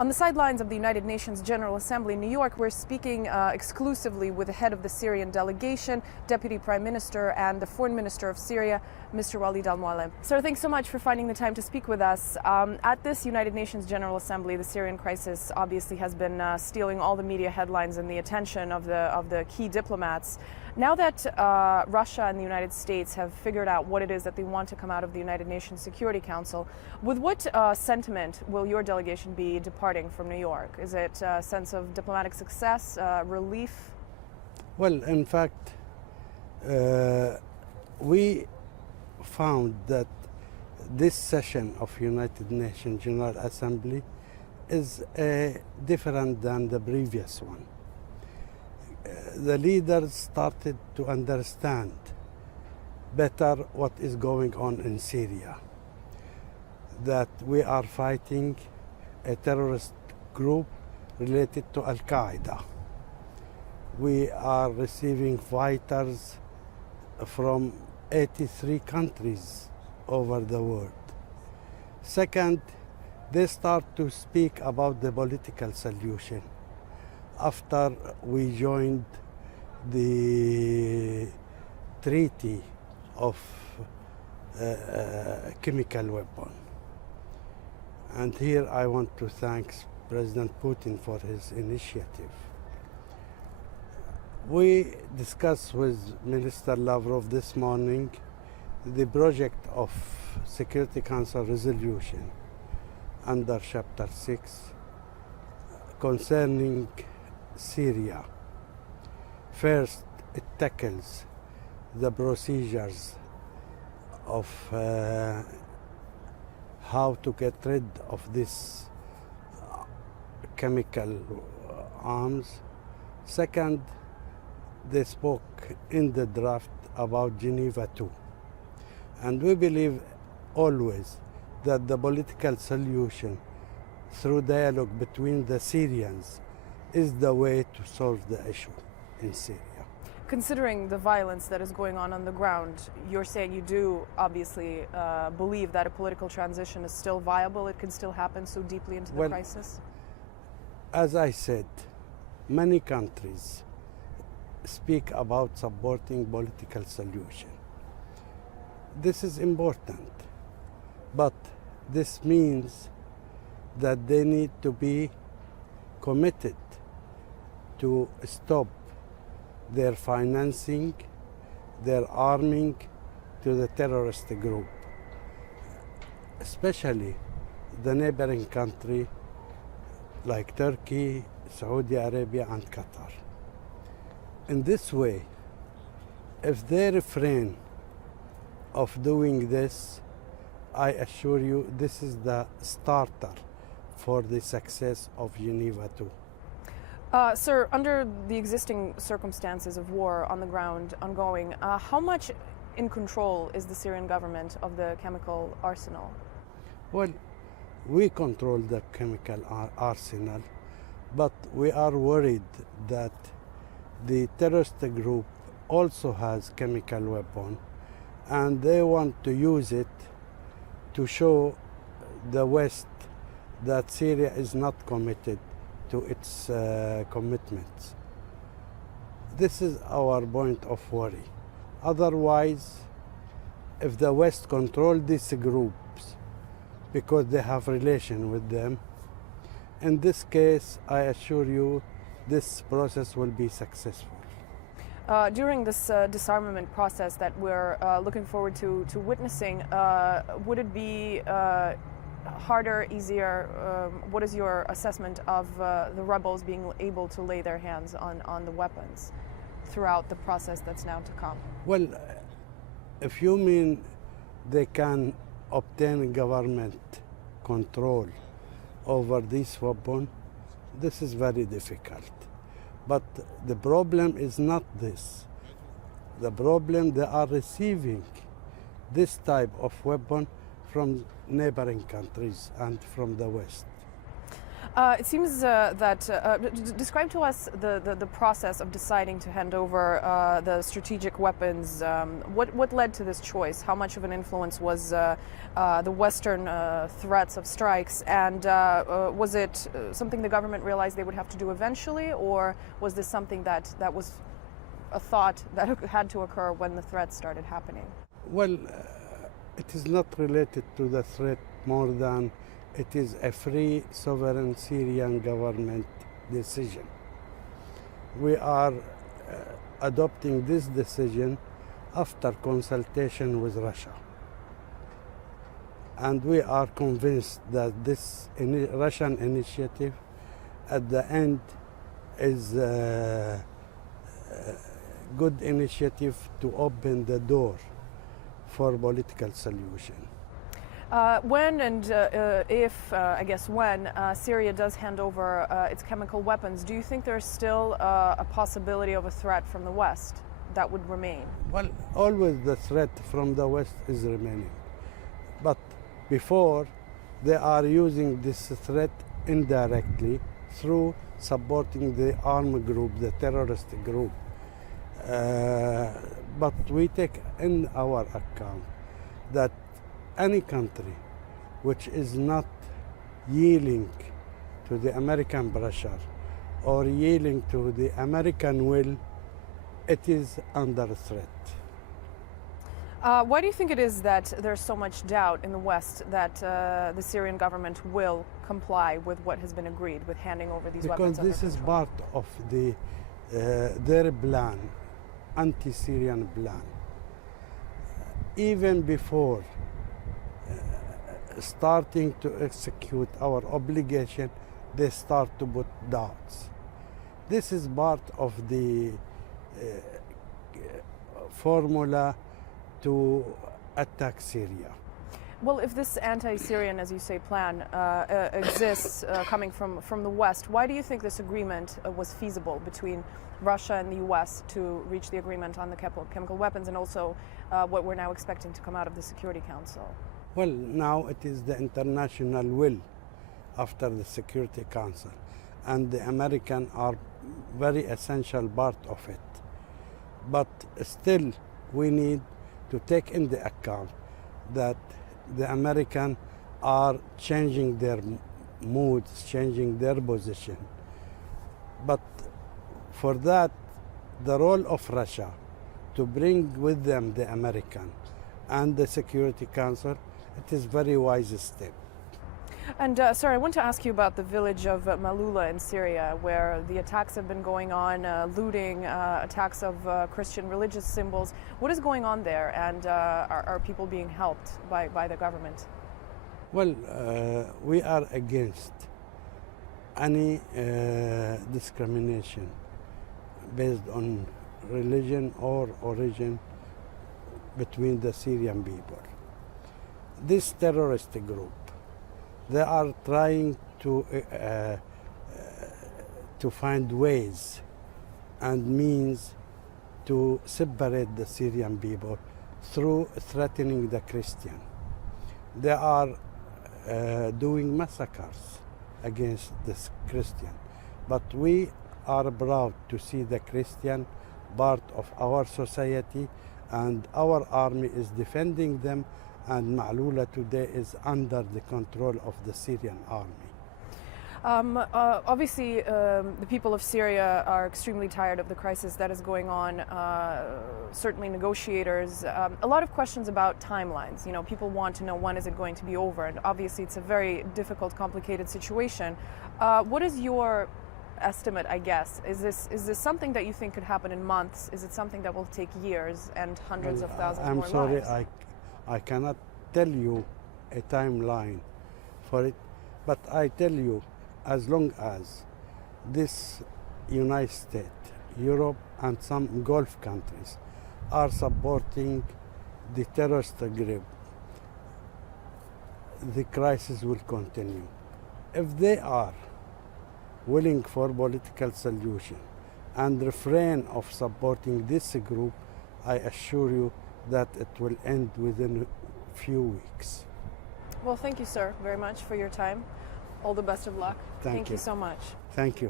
On the sidelines of the United Nations General Assembly in New York, we're speaking exclusively with the head of the Syrian delegation, Deputy Prime Minister and the Foreign Minister of Syria, Mr. Walid al-Moallem. Sir, thanks so much for finding the time to speak with us. At this United Nations General Assembly, the Syrian crisis obviously has been stealing all the media headlines and the attention of the key diplomats. Now that Russia and the United States have figured out what it is that they want to come out of the United Nations Security Council, with what sentiment will your delegation be departing from New York? Is it a sense of diplomatic success, relief? Well, in fact, we found that this session of United Nations General Assembly is different than the previous one. The leaders started to understand better what is going on in Syria, that we are fighting a terrorist group related to Al-Qaeda. We are receiving fighters from 83 countries over the world. Second, they start to speak about the political solution after we joined the treaty of chemical weapon. And here I want to thank President Putin for his initiative. We discussed with Minister Lavrov this morning the project of Security Council resolution under Chapter 6 concerning Syria. First, it tackles the procedures of how to get rid of this chemical arms. Second, they spoke in the draft about Geneva II. And we believe always that the political solution through dialogue between the Syrians is the way to solve the issue in Syria. Considering the violence that is going on the ground, you're saying you do obviously believe that a political transition is still viable, it can still happen so deeply into the crisis? As I said, many countries speak about supporting political solution. This is important, but this means that they need to be committed to stop their financing, their arming to the terrorist group, especially the neighboring country like Turkey, Saudi Arabia and Qatar. In this way, if they refrain of doing this, I assure you this is the starter for the success of Geneva II. Sir, under the existing circumstances of war on the ground ongoing, how much in control is the Syrian government of the chemical arsenal? Well, we control the chemical arsenal, but we are worried that the terrorist group also has chemical weapon, and they want to use it to show the West that Syria is not committed to its commitments. This is our point of worry. Otherwise, if the West control these groups because they have relation with them, in this case, I assure you, this process will be successful. During this disarmament process that we're looking forward to witnessing, would it be harder, easier? What is your assessment of the rebels being able to lay their hands on the weapons throughout the process that's now to come? Well, if you mean they can obtain government control over these weapons, this is very difficult. But the problem is not this. The problem, they are receiving this type of weapon from neighboring countries and from the West. It seems describe to us the process of deciding to hand over the strategic weapons. What led to this choice? How much of an influence was the Western threats of strikes? And was it something the government realized they would have to do eventually, or was this something that was a thought that had to occur when the threats started happening? Well, it is not related to the threat more than it is a free, sovereign Syrian government decision. We are adopting this decision after consultation with Russia. And we are convinced that this Russian initiative at the end is a good initiative to open the door for political solution. When and if, I guess when, Syria does hand over its chemical weapons, do you think there's still a possibility of a threat from the West that would remain? Well, always the threat from the West is remaining. But before, they are using this threat indirectly through supporting the armed group, the terrorist group. But we take in our account that any country which is not yielding to the American pressure or yielding to the American will, it is under threat. Why do you think it is that there's so much doubt in the West that the Syrian government will comply with what has been agreed, with handing over these weapons? Because this is part of their plan, anti-Syrian plan. Even before starting to execute our obligation, they start to put doubts. This is part of the formula to attack Syria. Well, if this anti-Syrian, as you say, plan exists coming from the West, why do you think this agreement was feasible between Russia and the US to reach the agreement on the chemical weapons, and also what we're now expecting to come out of the Security Council? Well, now it is the international will after the Security Council, and the Americans are very essential part of it. But still, we need to take into account that the Americans are changing their moods, changing their position. But for that, the role of Russia to bring with them the American and the Security Council, it is very wise step. And sir, I want to ask you about the village of Malula in Syria, where the attacks have been going on, looting, attacks of Christian religious symbols. What is going on there, and are people being helped by the government? Well, we are against any discrimination based on religion or origin between the Syrian people. This terrorist group, they are trying to find ways and means to separate the Syrian people through threatening the Christian. They are doing massacres against the Christian. But we are proud to see the Christian part of our society, and our army is defending them, and Malula today is under the control of the Syrian army. Obviously, the people of Syria are extremely tired of the crisis that is going on. Certainly negotiators, a lot of questions about timelines. You know, people want to know when is it going to be over, and obviously it's a very difficult, complicated situation. What is your estimate, I guess? Is this something that you think could happen in months? Is it something that will take years and hundreds of thousands more lives? I'm sorry, I cannot tell you a timeline for it, but I tell you, as long as this United States, Europe, and some Gulf countries are supporting the terrorist group, the crisis will continue. If they are willing for political solution and refrain of supporting this group, I assure you that it will end within a few weeks. Well, thank you, sir, very much for your time. All the best of luck. Thank you you so much. Thank you.